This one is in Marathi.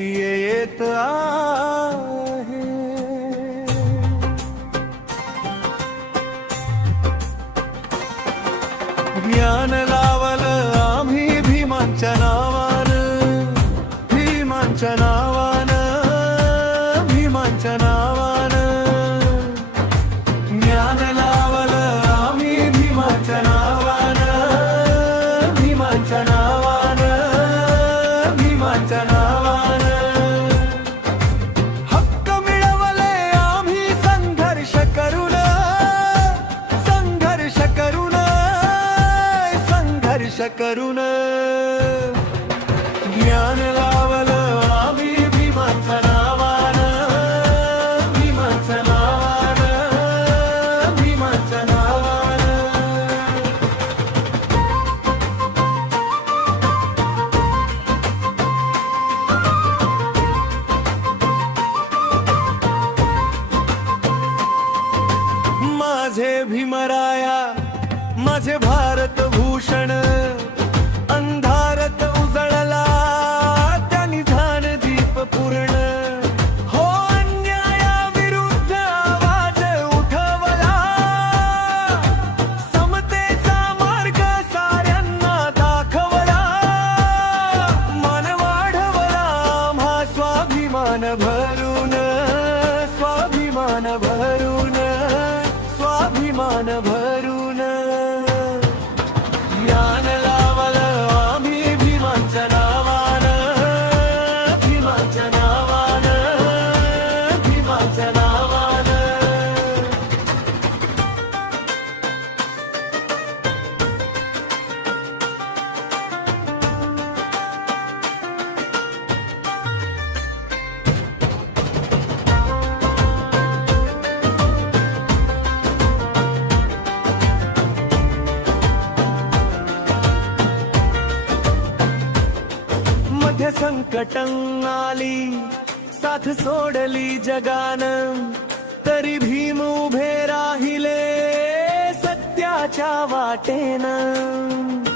येत आहे. ज्ञान लावलं आम्ही भीमांच्या नावानं, भीमांच्या नावानं, भीमांच्या नावानं. ज्ञान लावलं आम्ही भीमांच्या नावानं, भीमांच्या नावानं, भीमांच्या नावानं. हक्क मिळवले आम्ही संघर्ष करून, संघर्ष करून, संघर्ष करून. ज्ञान लावलं आम्ही भीमांच्या नावानं, भीमांच्या नावानं, भीमांच्या नावानं. माझे भीमराया, माझे भारत भूषण, अंधारत उजळला त्यांनी ध्यान दीप पूर्ण. हो अन्यायाविरुद्ध आवाज उठवला, समतेचा मार्ग साऱ्यांना दाखवला. मान वाढवला आम्हा स्वाभिमान भरून, स्वाभिमान भरून, स्वाभिमान भरून. ज्ञान लावलं आम्ही भीमांच्या नावानं, भीमांच्या नावानं, भीमांच्या नावानं. मध्ये संकटं आली, साथ सोडली जगानं, तरी भीम उभे राहिले सत्याच्या वाटेनं.